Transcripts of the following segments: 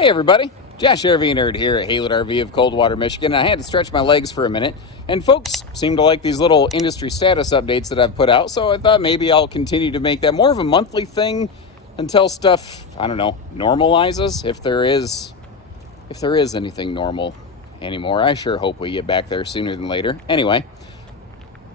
Hey everybody, Josh RV Nerd here at Haylett RV of Coldwater, Michigan. I had to stretch my legs for a minute, and folks seem to like these little industry status updates that I've put out, so I thought maybe I'll continue to make that more of a monthly thing until stuff, I don't know, normalizes, if there is anything normal anymore. I sure hope we get back there sooner than later. Anyway,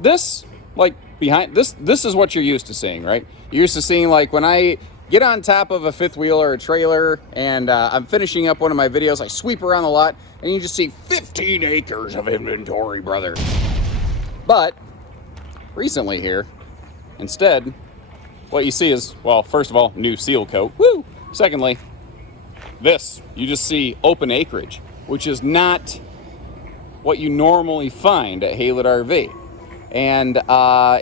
this is what you're used to seeing, right? You're used to seeing, like, when I get on top of a fifth wheel or a trailer and I'm finishing up one of my videos, I sweep around the lot and you just see 15 acres of inventory, brother. But recently here, instead, what you see is, well, first of all, new seal coat. Woo! Secondly, this, you just see open acreage, which is not what you normally find at Haylett RV. And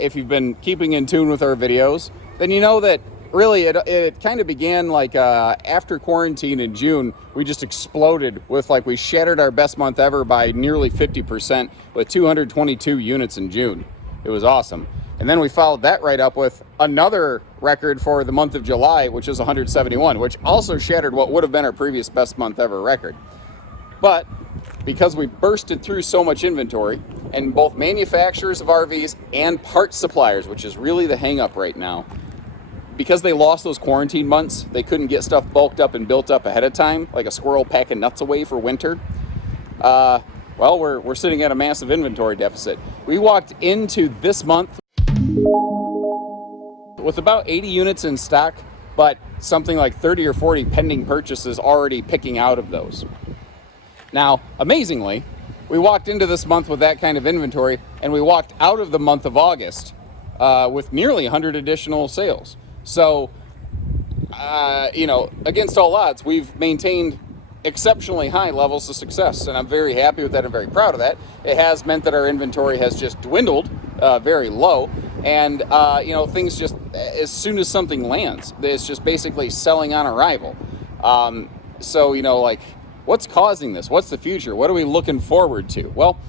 if you've been keeping in tune with our videos, then you know that really it kind of began like after quarantine in June. We just exploded with, like, we shattered our best month ever by nearly 50% with 222 units in June. It was awesome. And then we followed that right up with another record for the month of July, which is 171, which also shattered what would have been our previous best month ever record. But because we bursted through so much inventory, and both manufacturers of RVs and parts suppliers, which is really the hang up right now, because they lost those quarantine months, they couldn't get stuff bulked up and built up ahead of time, like a squirrel packing nuts away for winter. Well, we're sitting at a massive inventory deficit. We walked into this month with about 80 units in stock, but something like 30 or 40 pending purchases already picking out of those. Now, amazingly, we walked into this month with that kind of inventory, and we walked out of the month of August with nearly 100 additional sales. So, against all odds, we've maintained exceptionally high levels of success, and I'm very happy with that. I'm very proud of that. It has meant that our inventory has just dwindled very low, and things just, as soon as something lands, it's just basically selling on arrival. What's causing this? What's the future? What are we looking forward to? Well,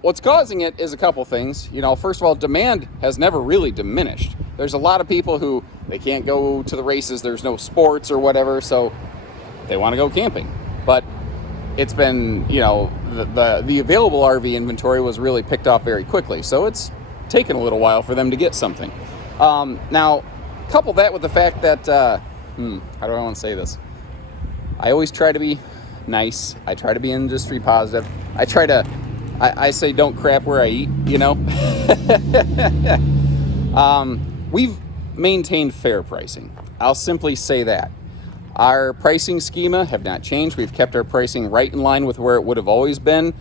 what's causing it is a couple things. First of all, demand has never really diminished. There's a lot of people who, they can't go to the races, there's no sports or whatever, so they want to go camping. But it's been, the available RV inventory was really picked off very quickly, so it's taken a little while for them to get something. Now, couple that with the fact that, how do I want to say this? I always try to be nice. I try to be industry positive. I say don't crap where I eat, We've maintained fair pricing. I'll simply say that. Our pricing schema have not changed. We've kept our pricing right in line with where it would have always been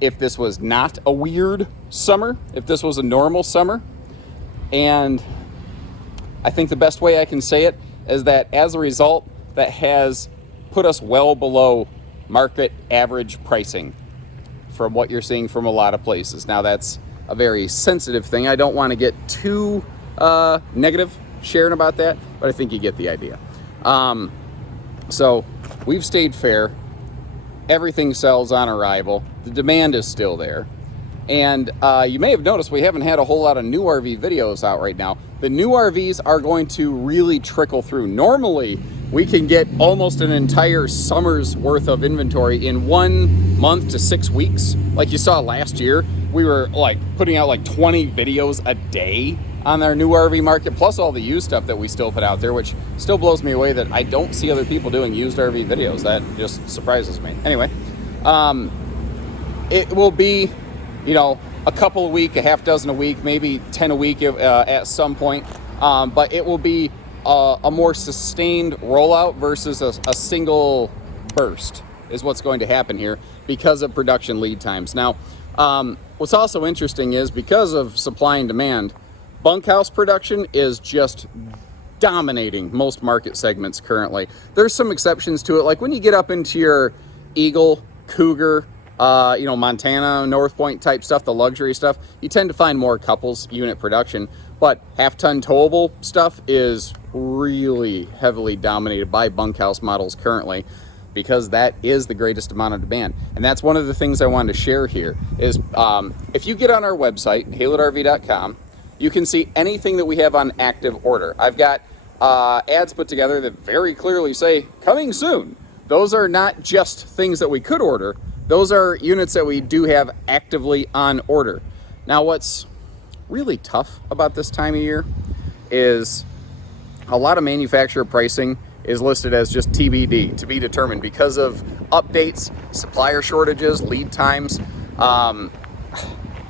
if this was not a weird summer, if this was a normal summer. And I think the best way I can say it is that as a result, that has put us well below market average pricing from what you're seeing from a lot of places. Now, that's a very sensitive thing. I don't want to get too negative sharing about that, but I think you get the idea. So we've stayed fair. Everything sells on arrival. The demand is still there. And you may have noticed we haven't had a whole lot of new RV videos out right now. The new RVs are going to really trickle through. Normally, we can get almost an entire summer's worth of inventory in 1 month to 6 weeks. Like you saw last year, we were putting out 20 videos a day on our new RV market, plus all the used stuff that we still put out there, which still blows me away that I don't see other people doing used RV videos. That just surprises me. Anyway, it will be, a couple a week, a half dozen a week, maybe 10 a week at some point. But it will be a more sustained rollout versus a single burst is what's going to happen here because of production lead times. Now, what's also interesting is because of supply and demand, bunkhouse production is just dominating most market segments currently. There's some exceptions to it, like when you get up into your Eagle, Cougar, Montana, North Point type stuff, the luxury stuff, you tend to find more couples unit production. But half-ton towable stuff is really heavily dominated by bunkhouse models currently because that is the greatest amount of demand. And that's one of the things I wanted to share here is if you get on our website, haylettrv.com, you can see anything that we have on active order. I've got ads put together that very clearly say, coming soon. those are not just things that we could order. Those are units that we do have actively on order. Now, what's really tough about this time of year is a lot of manufacturer pricing is listed as just TBD, to be determined, because of updates, supplier shortages, lead times.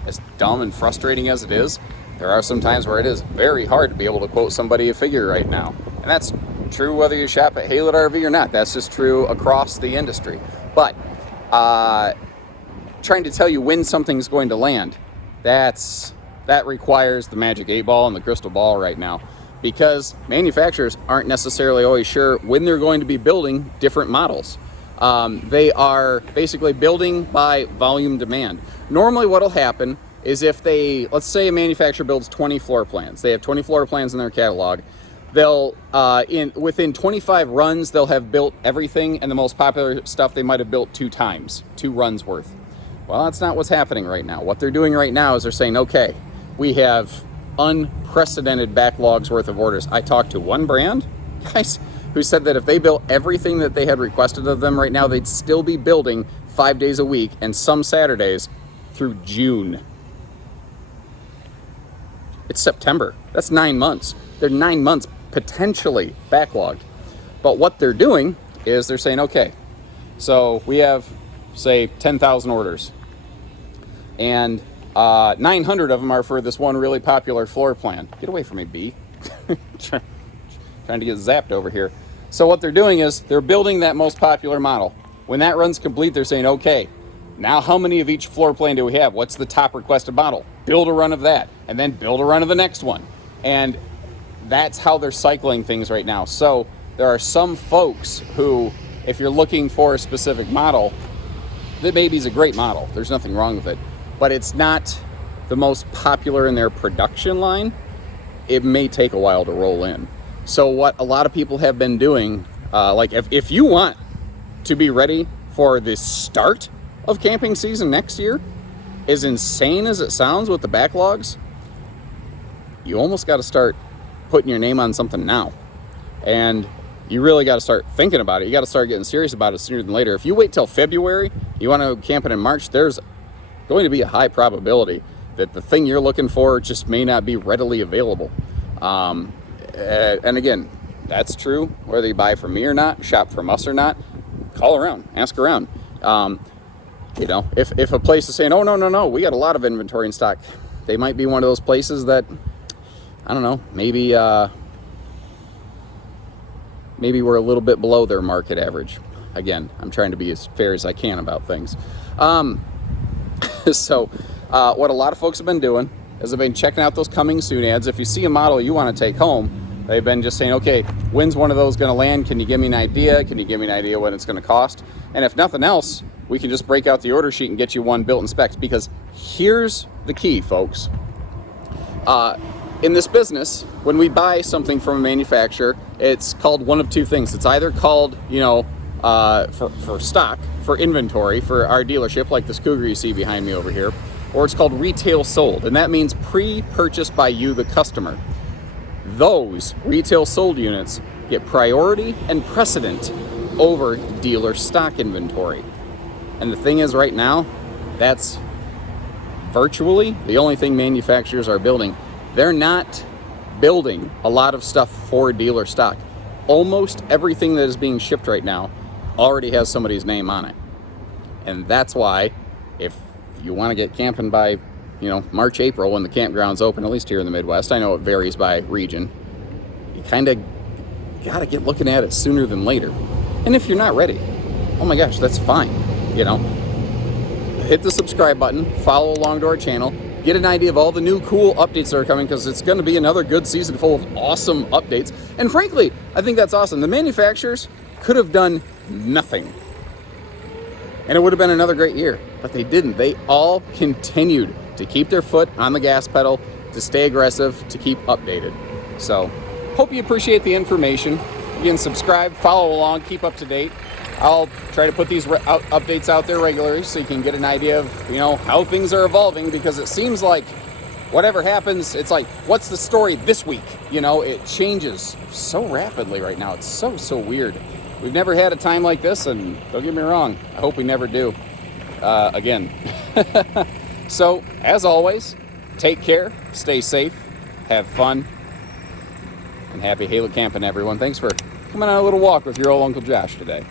As dumb and frustrating as it is, there are some times where it is very hard to be able to quote somebody a figure right now. And that's true whether you shop at Haylett RV or not. That's just true across the industry. But trying to tell you when something's going to land, that requires the magic 8-ball and the crystal ball right now, because manufacturers aren't necessarily always sure when they're going to be building different models. They are basically building by volume demand. Normally what will happen is if let's say a manufacturer builds 20 floor plans. They have 20 floor plans in their catalog. They'll, within 25 runs, they'll have built everything, and the most popular stuff they might have built 2 times, 2 runs worth. Well, that's not what's happening right now. What they're doing right now is they're saying, okay, we have unprecedented backlogs worth of orders. I talked to one brand, guys, who said that if they built everything that they had requested of them right now, they'd still be building 5 days a week and some Saturdays through June. It's September. That's 9 months. They're 9 months potentially backlogged. But what they're doing is they're saying, okay, so we have, say, 10,000 orders, and 900 of them are for this one really popular floor plan. Get away from me, B. Trying to get zapped over here. So what they're doing is they're building that most popular model. When that run's complete, they're saying, okay, now how many of each floor plan do we have? What's the top requested model? Build a run of that, and then build a run of the next one. And that's how they're cycling things right now. So there are some folks who, if you're looking for a specific model, that maybe is a great model. There's nothing wrong with it. But it's not the most popular in their production line. It may take a while to roll in. So what a lot of people have been doing, like if you want to be ready for the start of camping season next year, as insane as it sounds with the backlogs, you almost got to start putting your name on something now. And you really got to start thinking about it. You got to start getting serious about it sooner than later. If you wait till February, you want to go camping in March, there's going to be a high probability that the thing you're looking for just may not be readily available. And again, that's true whether you buy from me or not, shop from us or not. Call around, ask around. You know, if a place is saying, oh, no, we got a lot of inventory in stock, they might be one of those places that, I don't know, maybe we're a little bit below their market average. Again, I'm trying to be as fair as I can about things. So what a lot of folks have been doing is they've been checking out those coming soon ads. If you see a model you want to take home, they've been just saying, okay, when's one of those going to land? Can you give me an idea? Can you give me an idea what it's going to cost? And if nothing else, we can just break out the order sheet and get you one built in specs. Because here's the key, folks. In this business, when we buy something from a manufacturer, it's called one of two things. It's either called, for stock, for inventory, for our dealership, like this Cougar you see behind me over here, or it's called retail sold, and that means pre-purchased by you, the customer. Those retail sold units get priority and precedent over dealer stock inventory. And the thing is, right now, that's virtually the only thing manufacturers are building. They're not building a lot of stuff for dealer stock. Almost everything that is being shipped right now already has somebody's name on it. And that's why, if you want to get camping by, March, April, when the campground's open, at least here in the Midwest, I know it varies by region, you kind of got to get looking at it sooner than later. And if you're not ready, oh my gosh, that's fine. Hit the subscribe button, follow along to our channel, get an idea of all the new cool updates that are coming, because it's going to be another good season full of awesome updates. And frankly, I think that's awesome. The manufacturers could have done nothing, and it would have been another great year, but they didn't. They all continued to keep their foot on the gas pedal, to stay aggressive, to keep updated. So, hope you appreciate the information. Again, subscribe, follow along, keep up to date. I'll try to put these updates out there regularly so you can get an idea of, how things are evolving, because it seems like whatever happens, it's like, what's the story this week? It changes so rapidly right now. It's so weird. we've never had a time like this, and don't get me wrong, I hope we never do again. So, as always, take care, stay safe, have fun, and happy Haylett camping, everyone. Thanks for coming on a little walk with your old Uncle Josh today.